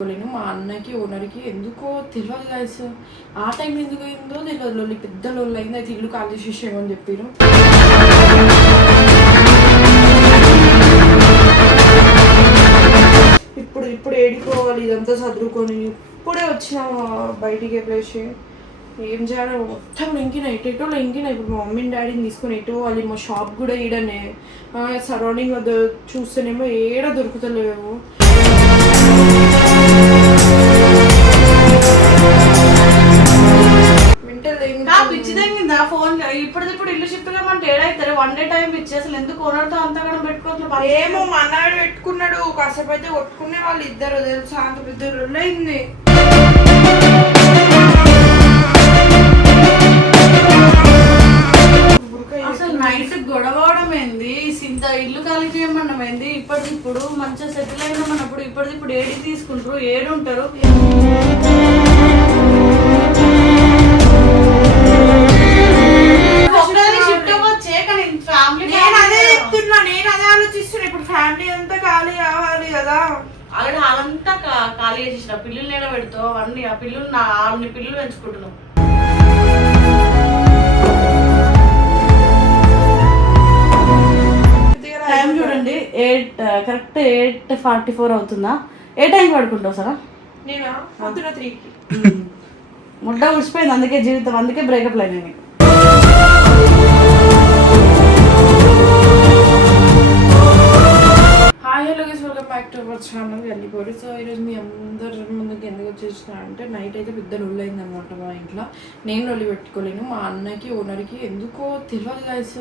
మా అన్నకి ఓనర్కి ఎందుకో తెలియదు గైస్. ఆ టైం ఎందుకు అయిందో తెలియదు. లొల్లి పెద్ద లొల్లి అయింది. అయితే ఇల్లు ఖాళీ చేసేమని చెప్పారు. ఇప్పుడు ఏడిపోవాలి, ఇదంతా చదువుకొని ఇప్పుడే వచ్చిన బయటికి ప్లేసి ఏం చేయాలో మొత్తం లెంకిన ఎటో లెంకిన. ఇప్పుడు మా మమ్మీని డాడీని తీసుకొని ఎటో వాళ్ళు మా షాప్ కూడా ఈడనే సరౌండింగ్ చూస్తేనేమో ఏడ దొరుకుతలేవు. ఫోన్ ఇప్పుడు ఇల్లు షిఫ్ట్ కామంటే ఏడైతారు. వన్ డే టైం ఇచ్చి అసలు ఎందుకు ఓనర్తో అంతా కూడా పెట్టుకోవచ్చు. ఏమో మా అన్నాడు పెట్టుకున్నాడు. కాసేపు అయితే కొట్టుకునే వాళ్ళు ఇద్దరు తెలుసా. అంత పెద్ద అయింది. అసలు నైట్ గొడవడం ఏంది, ఇంత ఇల్లు ఖాళీ చేయమనం ఏంది. ఇప్పుడు మంచిగా సెటిల్ అయినామన్నప్పుడు ఇప్పుడు ఏడి తీసుకుంటారు, ఏడు ఉంటారు. నేను అదే ఆలోచిస్తున్నా. ఇప్పుడు ఫ్యామిలీ అంతా ఖాళీ కావాలి కదా. ఆల్రెడీ వాళ్ళంతా ఖాళీ చేసేసిన పిల్లులు నేడ పెడతావు అవన్నీ. ఆ పిల్లులు అన్ని పిల్లులు పెంచుకుంటున్నావు. టైం చూడండి కరెక్ట్ 8:44 అవుతుందా. ఏ టైంకి పడుకుంటావు సార్? నేను పొద్దున 3కి. ముడ్డ ఉడిసిపోయింది. అందుకే జీవితం, అందుకే బ్రేకప్ లైన్ నీకు. Hello guys, welcome back to our channel వెళ్ళిపోయి. సో ఈరోజు మీ అందరి ముందుకు ఎందుకు వచ్చేసిన అంటే నైట్ అయితే పెద్ద లొల్లి అయింది అనమాట మా ఇంట్లో. నేను లొల్లి పెట్టుకోలేను. మా అన్నకి ఓనర్కి ఎందుకో తెలియదు గైస్.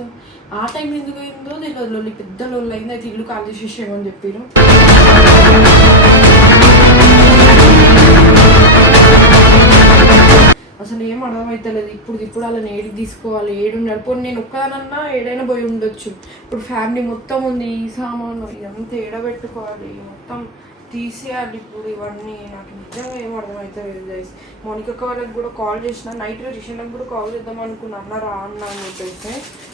ఆ టైం ఎందుకు అయిందో తెలియదు. లొల్లి పెద్ద లొల్లి అయింది. అయితే ఇల్లు ఖాళీ చేసేమని చెప్పారు. అసలు ఏం అర్థమవుతలేదు. ఇప్పుడు వాళ్ళని ఏడికి తీసుకోవాలి, ఏడున్నాడు. పోనీ నేను ఒక్కదానన్నా ఏడైనా పోయి ఉండొచ్చు. ఇప్పుడు ఫ్యామిలీ మొత్తం ఉంది. ఈ సామాను ఇదంతా ఏడబెట్టుకోవాలి, మొత్తం తీసేయాలి. ఇప్పుడు ఇవన్నీ నాకు నిజంగా ఏం అర్థమవుతుంది గైస్. మోనిక వాళ్ళకి కూడా కాల్ చేసిన. నైట్ రిషన్కి కూడా కాల్ చేద్దాం అనుకున్నా, అన్న రా అన్నా అని చెప్పేసి.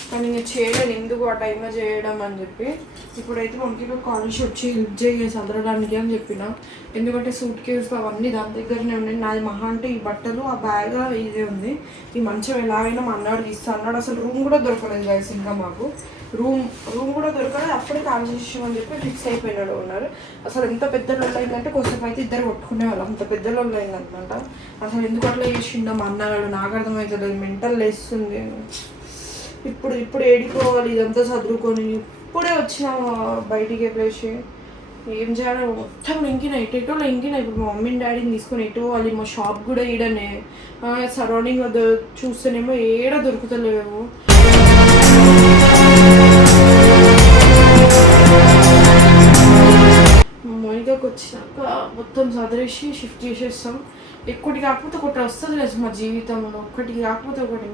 కానీ నేను చేయలేదు. ఎందుకు ఆ టైంలో చేయడం అని చెప్పి. ఇప్పుడైతే మోనిక కాల్ చేసి వచ్చి హెల్ప్ చేయాలి చదవడానికి అని చెప్పిన. ఎందుకంటే సూట్ కేస్ అవన్నీ దాని దగ్గరనే ఉన్నాయి. నాది మహా అంటే ఈ బట్టలు, ఆ బ్యాగ్ ఇదే ఉంది. ఈ మంచం ఎలాగైనా మా అన్నాడు తీస్తా అన్నాడు. అసలు రూమ్ కూడా దొరకలేదు గైస్. ఇంకా మాకు రూమ్ కూడా దొరకలేదు. అప్పుడే కాల్ చేసామని చెప్పి ఫిక్స్ అయిపోయినాడు ఉన్నారు. అసలు ఎంత పెద్ద లొల్లి అయిందంటే కొంచెం అయితే ఇద్దరు కొట్టుకునే వాళ్ళు. అంత పెద్ద లొల్లి అయిందనమాట. అసలు ఎందుకు అట్లా చేసిండో మా అన్నగాడు నాకు అర్థమవుతలేదు. మెంటల్ లేస్తుంది. ఇప్పుడు ఏడిపోవాలి, ఇదంతా చదువుకొని ఇప్పుడే వచ్చిన బయటికి ప్లేసి ఏం చేయాలో మొత్తం లెంకిన ఎటో లెంకిన. ఇప్పుడు మా మమ్మీని డాడీని తీసుకొని ఎటో వాళ్ళు మా షాప్ కూడా ఈడనే సరౌండింగ్ చూస్తేనేమో ఏడ దొరుకుతలేవు. మోనికాకి వచ్చినాక మొత్తం చదివేసి షిఫ్ట్ చేసేస్తాం. ఎక్కడికి కాకపోతే ఒకటి వస్తుంది లేదు మా జీవితంలో. ఒక్కటికి కాకపోతే ఒకటి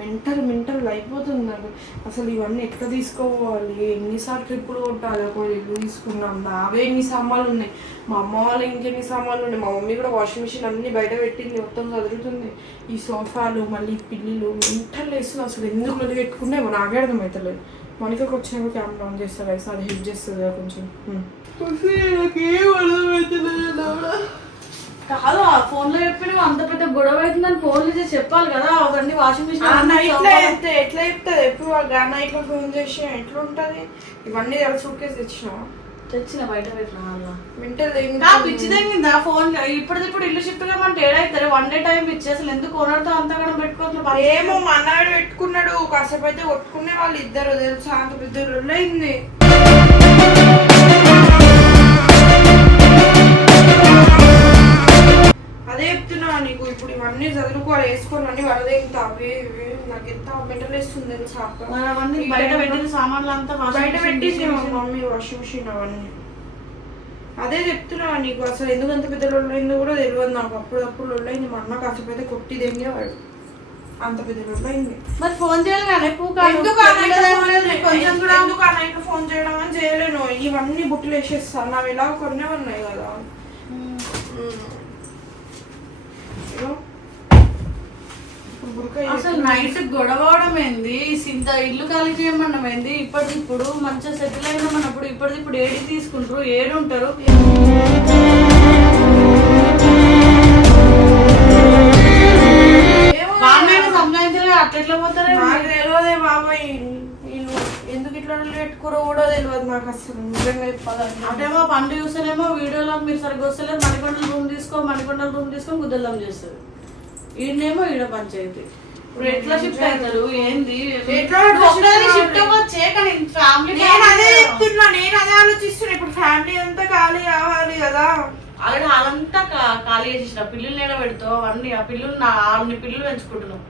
మెంటల్ అయిపోతుంది నాకు. అసలు ఇవన్నీ ఎక్కడ తీసుకోవాలి, ఎన్నిసార్లు ట్రిప్పులు కొట్టాలి. ఒక ఇల్లు తీసుకున్నాం, నావే ఎన్ని సామాన్లు ఉన్నాయి, మా అమ్మ వాళ్ళు ఇంకెన్ని సామాన్లు ఉన్నాయి. మా మమ్మీ కూడా వాషింగ్ మిషన్ అన్ని బయట పెట్టింది, మొత్తం చదువుతుంది. ఈ సోఫాలు మళ్ళీ పిల్లిలు మెంటల్ వేస్తుంది. అసలు ఎందుకు మళ్ళీ పెట్టుకున్నా నాకే అర్థమవుతలేదు. మోనికాకి వచ్చినాక కెమెరా ఆన్ చేస్తారు అయితే అది హెల్ప్ చేస్తుంది కదా కొంచెం. కాదు ఆ ఫోన్ లో చెప్పి నువ్వు అంత పెద్ద గొడవ అవుతుందని ఫోన్లు చేసి చెప్పాలి కదా. అవన్నీ వాషింగ్ మిషన్ ఎట్లా చెప్తుంది. ఎప్పుడు నైట్ లో ఫోన్ చేసి ఎట్లా ఉంటుంది. ఇవన్నీ సూట్ కేసు తెచ్చిన బయట పెట్టిన వాళ్ళ మెంటల్ పిచ్చిదంగిందా. ఫోన్ ఇప్పుడు ఇల్లు షిఫ్ట్ కామంటే ఏడైతారు. వన్ డే టైం ఇచ్చి అసలు ఎందుకు ఓనర్తో అంతా కూడా పెట్టుకోవచ్చు. ఏమో మా అన్నాడు పెట్టుకున్నాడు. కాసేపు అయితే కొట్టుకునే వాళ్ళు ఇద్దరు తెలుసా. అంత పెద్ద అయింది. అదే చెప్తున్నా నీకు. ఇప్పుడు ఇవన్నీ చదువుకోవాలి, వేసుకోవాలి, అన్ని వరదేంతా అవి నాకు ఎంత మెంటల్ వేస్తుంది తెలుసా. బయట పెట్టిన సామాన్లు అంతా బయట పెట్టేసి మమ్మీ వాషింగ్ మిషన్ అవన్నీ. అదే చెప్తున్నా నీకు. అసలు ఎందుకు అంత పెద్ద లొల్లైందో కూడా తెలియదు నాకు. అప్పుడు లొల్లైంది. మా అన్న కాసేపు అయితే కొట్టి దెంగేవాడు. అంత పెద్ద లొల్లైంది. మరి ఫోన్ చేయాలి కానీ ఫోన్ చేయడం అని చేయలేను. ఇవన్నీ బుట్టలు వేసేస్తాను. నావి ఎలా కొన్నే ఉన్నాయి కదా. అసలు నైట్ గొడవడం ఏంది, ఇంత ఇల్లు ఖాళీ చేయమనం ఏంది. ఇప్పుడు మంచిగా సెటిల్ అయినామన్నప్పుడు ఇప్పుడు ఏడి తీసుకుంటారు, ఏడు ఉంటారు. సరిగ్గా వస్తలేదు, మణికొండల రూమ్ తీసుకొని గుద్దలం చేస్తుంది. ఈయనేమో ఈడ పంచాయతీ. ఇప్పుడు ఎట్లా షిఫ్ట్ అవుతారు ఏంది? షిఫ్ట్ అవ్వచ్చే కానీ ఫ్యామిలీ నేను అదే ఆలోచిస్తున్నా. ఇప్పుడు ఫ్యామిలీ అంతా ఖాళీ కావాలి కదా. ఆల్రెడీ హాలంతా ఖాళీ చేసిన పిల్లులు నేడ పెడతావు అవన్నీ. ఆ పిల్లులు అన్ని పిల్లులు పెంచుకుంటున్నావు.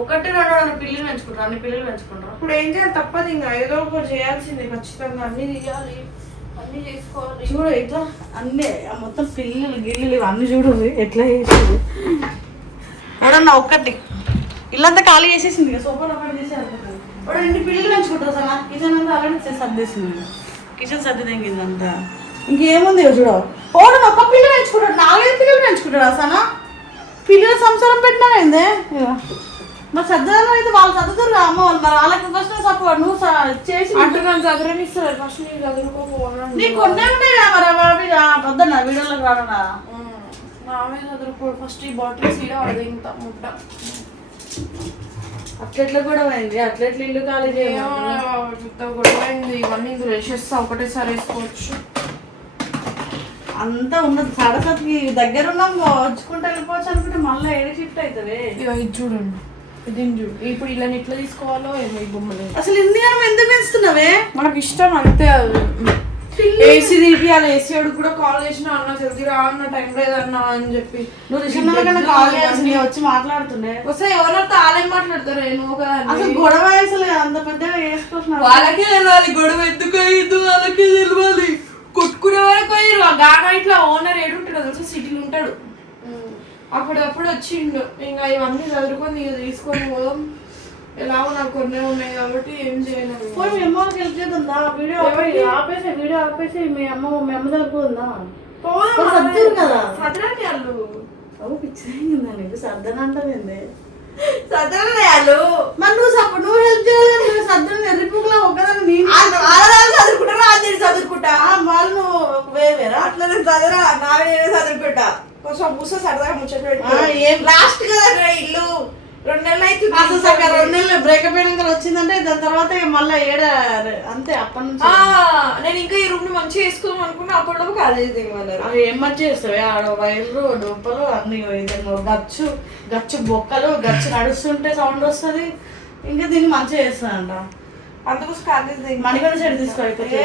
ఒకటి రెండు పిల్లులు పెంచుకుంటారు, అన్ని పిల్లులు పెంచుకుంటారు. ఇప్పుడు ఏం చేయాలి? తప్పదు, ఇంకా ఏదో ఒకటి చేయాల్సిందే ఖచ్చితంగా. అన్ని తీయాలి, అన్ని చేసుకోవాలి. చూడు ఇట్లా అన్ని మొత్తం పిల్లులు గిల్లులు అన్ని చూడు ఎట్లా చేసేది. ఎవడన్నా ఒక్కటి ఇల్లంతా ఖాళీ చేసేసింది. సోఫాలు ఒకటి చేసేది. వాడు 2 పిల్లలు పెంచుకుంటారు సార్. కిచెన్ అంతా ఆల్రెడీ సర్దేసింది. కిచెన్ సర్ది తెంగిందంతా. ఇంకేముంది చూడ. ఓడు ఒక్క పిల్లలు పెంచుకుంటాడు, 4-5 పిల్లలు పెంచుకుంటాడు అసలు. పిల్లల సంసారం పెట్టినా ఏందే మరి సర్దనం అయితే వాళ్ళు చదువుతారు అమ్మ వాళ్ళు. మరి వాళ్ళకి ఫస్ట్ సపోర్ట్ నువ్వు చేసి అంటున్నాను చదువునిస్తారు. ఫస్ట్ నీకు చదువుకోపోవాలి. నీకు కొన్నే ఉంటాయి కదా మరి పొద్దున్న వీడియోలోకి రావడా. నామే చదువుకో. ఫస్ట్ ఈ బాటిల్స్ ఇలా అదే ఇంత ముట్ట. అట్లెట్లా కూడా అయింది. అట్లెట్ల ఇల్లు ఖాళీ గొడవైంది. ఇవన్నీ ఇందులో వేసేస్తా, ఒకటేసారి వేసుకోవచ్చు. అంతా ఉన్నది సడసతికి దగ్గర ఉన్నాం వచ్చుకుంటూ వెళ్ళిపోవచ్చు అనుకుంటే మళ్ళీ ఏడు షిఫ్ట్ అవుతుంది. ఇది చూడండి, ఇది చూడు. ఇప్పుడు ఇలా ఎట్లా తీసుకోవాలో ఏమో ఈ బొమ్మలు. అసలు ఇండియా ఎందుకు పెంచుతున్నావే? మనకి ఇష్టం అంతే. ఏసీ తీపియాలి. ఏసీ అడుగు కూడా కాల్ చేసినా అన్న జల్దీ రా అన్న, టైం లేదన్నా అని చెప్పి. నువ్వు రిషన్న కన్నా కాల్ చేయాల్సింది వచ్చి మాట్లాడుతుండే. వస్తే ఎవరితో ఆలయం మాట్లాడతారు. నువ్వు కదా అసలు గొడవ అసలు అంత పెద్దగా వేసుకుంటున్నావు. వాళ్ళకే తెలియాలి గొడవ ఎందుకు అయ్యిందో, వాళ్ళకే తెలియాలి. కొట్టుకునే వరకు పోయారు. ఆ గానా ఇట్లా ఓనర్ ఏడుంటాడు తెలుసా, సిటీలో ఉంటాడు. అప్పుడప్పుడు వచ్చిండు. ఇంకా ఇవన్నీ చదువుకొని ఇక తీసుకొని పోదాం. ఎలాగో నాకు కొన్ని ఉన్నాయి కాబట్టి ఏం చేయలేదు. మీ అమ్మకి హెల్ప్ చేద్దా? వీడియో ఆపేసి మీ అమ్మ దగ్గర పోతుందా? సర్దురు కదా సదరాని వాళ్ళు. అవు పిచ్చిందా నీకు? సర్దన అంటావేంది? సదరని వాళ్ళు. మరి నువ్వు హెల్ప్ చేయాలి. సర్దన ఎర్రిపుకులో ఒకదాన్ని చదువుకుంటారా? అది చదువుకుంటా. వాళ్ళు నువ్వు వేవేరా? అట్లా నేను చదరా, నావే చదువుకుంటా. కొంచెం మూస సరదాగా ముచ్చట పెట్టి లాస్ట్ కదా ఇల్లు 2 నెలలు అయితే 2 నెలలు బ్రేకప్ అయినాక వచ్చిందంటే దాని తర్వాత మళ్ళీ అంతే. అప్పటి నుంచి నేను ఇంకా ఈ రూమ్ ని మంచిగా వేసుకోదాం అనుకున్నా. అప్పటిలోపు కాలేజ్ దిగమన్నారు. అవి ఏం మంచి చేస్తావే? ఆడ వైర్లు డొప్పలు అన్ని గచ్చు బొక్కలు గచ్చు నడుస్తుంటే సౌండ్ వస్తుంది. ఇంకా దీన్ని మంచిగా చేస్తానంట. అందుకోసం కాలేజ్ దిగి మణికొండ సైడ్ తీసుకో. అయిపోతే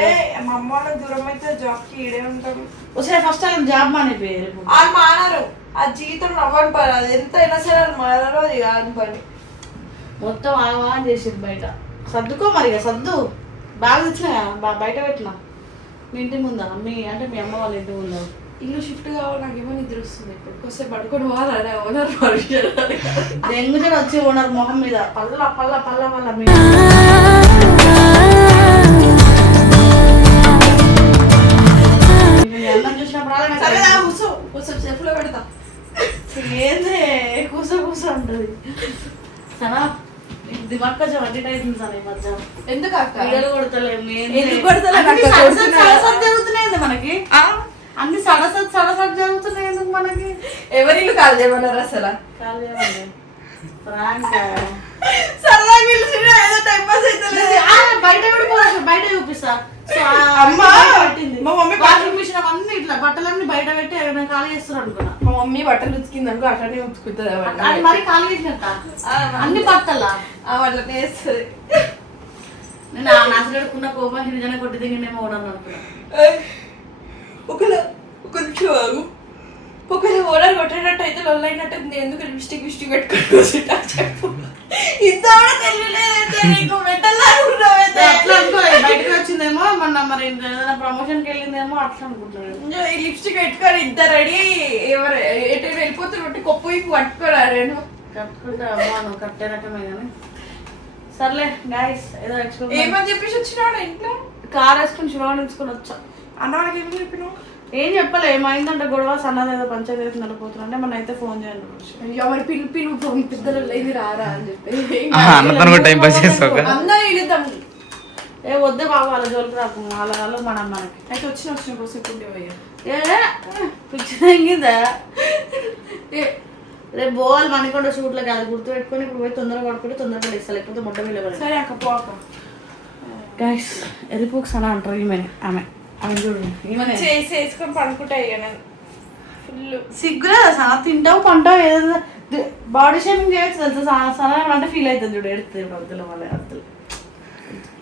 మా అమ్మ వాళ్ళకి దూరం అయితే జాబ్ కి ఈడే ఉంటారు. ఒకసారి ఫస్ట్ వాళ్ళకి జాబ్ మానేపోయారు. వాళ్ళు మానరు. ఆ జీవితం నవ్వని పని. అది ఎంత అయినా సరే వాళ్ళు మానరు. అది కాని పని. మొత్తం ఆగమా చేసింది బయట. సర్దుకో మరి సర్దు. బాగా తెచ్చినా బయట పెట్టినా మీ ఇంటి ముందా మీ అమ్మ వాళ్ళ ఇంటి ముందా. ఇల్లు షిఫ్ట్ కావాలి. నాకేమో నిద్ర వస్తుంది. ఇప్పుడు పడుకొని పోవాలా ఓనర్ దెంగుజడ వచ్చి ఓనర్ మొహం మీద పల్ల పల్ల పల్ల పల్ల మీద చూసినప్పుడు సెల్ఫ్ లో పెడతా. ఏందే కూస ఉంటుంది సనా. దిమాగ్ కొంచెం అడ్డిట్ అవుతుంది సార్ ఈ మధ్య. ఎందుకు అక్క జరుగుతున్నాయి మనకి. అన్ని సడసత్ జరుగుతున్నాయి ఎందుకు మనకి? ఎవరి ఇల్లు కాల్ చేయమన్నారు అసలు? కాల్ చేయాలి బయట చూపిస్తా. వాషింగ్ మిషన్ అవన్నీ ఇట్లా బట్టలన్నీ బయట పెట్టి ఖాళీ చేస్తారు అనుకున్నా. మా మమ్మీ బట్టలు ఉతికింది అనుకో అట్లనే ఉతుకుతుంది. అది మరి ఖాళీ చేసినట్ట అన్ని బట్టలా అట్లనే వేస్తుంది. నేను నాశనడుకున్న కోపానికి నిజంగా కొట్టి దిగిండేమో కూడా అనుకున్నా. ఒకవేళ ఓనర్ కొట్టేటట్టు అయితే లొల్ అయినట్టు ఎందుకు లిప్స్టిక్ పెట్టుకుంటా చెప్పు. ఇంత కూడా తెలియలేదు. బయటకు వచ్చిందేమో మొన్న మరి ప్రమోషన్కి వెళ్ళిందేమో అట్లా అనుకుంటున్నాను. ఈ లిప్స్టిక్ పెట్టుకొని ఇంత రెడీ ఎవరు ఎటు వెళ్ళిపోతున్నట్టు కొప్పు ఇప్పు పట్టుకోరాను. కట్టుకుంటా అమ్మా నువ్వు కట్టే రకమే కానీ. సర్లే గాయస్ ఏదో ఎక్స్ప్లెయిన్ ఏమని చెప్పేసి వచ్చినాడు ఇంట్లో. కార్ వేసుకుని శివని తీసుకొని వచ్చా. అన్నవాళ్ళకి ఏమని చెప్పినావు? ఏం చెప్పలే. ఏమైందంటే గొడవ సన్నది ఏదో పంచాయతీ వేసి నడిపోతున్నా మన అయితే ఫోన్ చేయండి. ఎవరి పిలుపు పిల్లలు ఇది రారా అని చెప్పి ఏ వద్దే బాబు వాళ్ళ జోలికి రాకు. వాళ్ళ మనం మనకి అయితే వచ్చిన కోసం పోయా. ఏ పిచ్చి తగ్గిందా? రేపు పోవాలి మనకుండా షూట్లోకి అది గుర్తు పెట్టుకొని ఇప్పుడు పోయి తొందరగా పడుకుంటే తొందరగా ఇస్తా లేకపోతే మొట్ట వెళ్ళవాలి. సరే అక్క పోక గైస్ ఎరిపోక్స్ అని అంటారు ఆమె చూడండి ఈమె వేసుకొని పడుకుంటాయి నేను ఫుల్ సిగ్గులే సన తింటావు పంటావు ఏదో బాడీ షేమింగ్ చేయొచ్చు తెలుసా సన అంటే ఫీల్ అవుతుంది చూడు ఎడుతుంది వద్దులు మళ్ళీ అర్థం.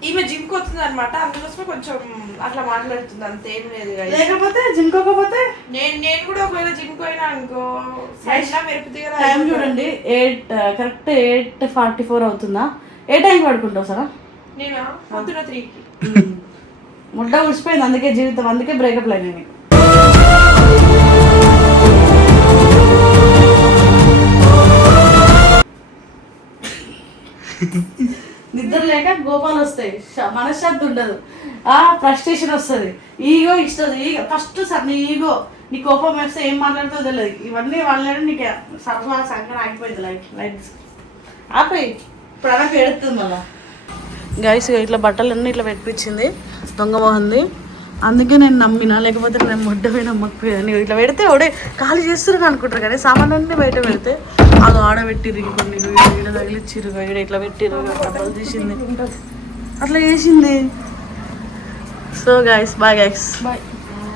ఈమె జిమ్కి వస్తుంది అనమాట అందుకోసమే కొంచెం అట్లా మాట్లాడుతుంది అంతేం లేదు. లేకపోతే జిమ్కోకపోతే నేను కూడా ఒకవేళ జిమ్కి పోయినా అనుకో మెరుపుది కదా. టైం చూడండి 8 కరెక్ట్ 8:44 అవుతుందా? ఏ టైంకి పడుకుంటావు సరే? నేను పొద్దున 3కి. ముడ్డ ఉడిచిపోయింది అందుకే జీవితం, అందుకే బ్రేకప్ లైన్ నేను. నిద్ర లేక గోపాలు వస్తాయి, మనశ్శాంతి ఉండదు, ఫ్రస్ట్రేషన్ వస్తుంది, ఈగో ఇస్తుంది. ఫస్ట్ సార్ నీ ఈగో, నీ కోపం వేస్తే ఏం మాట్లాడుతుందో తెలియదు. ఇవన్నీ వాళ్ళని నీకు సరఫరా సంకరం ఆగిపోయింది లైఫ్ ఆపోయి ఇప్పుడు అనకు ఎడుతుంది మళ్ళా. గైస్ ఇట్లా బట్టలన్నీ ఇట్లా పెట్టించింది దొంగ మొహంది, అందుకే నేను నమ్మిన, లేకపోతే నేను ముడ్డపోయి నమ్మకపోయాను. ఇట్లా పెడితే ఒకడే ఖాళీ చేస్తున్నారు అనుకుంటారు కానీ సామాన్లన్నీ బయట పెడితే అది ఆడబెట్టిరు, కొన్ని ఈడ తగిలిచ్చిరు, ఈడ ఇట్లా పెట్టిరు, డబ్బులు తీసింది, అట్లా చేసింది. So guys bye guys. Bye.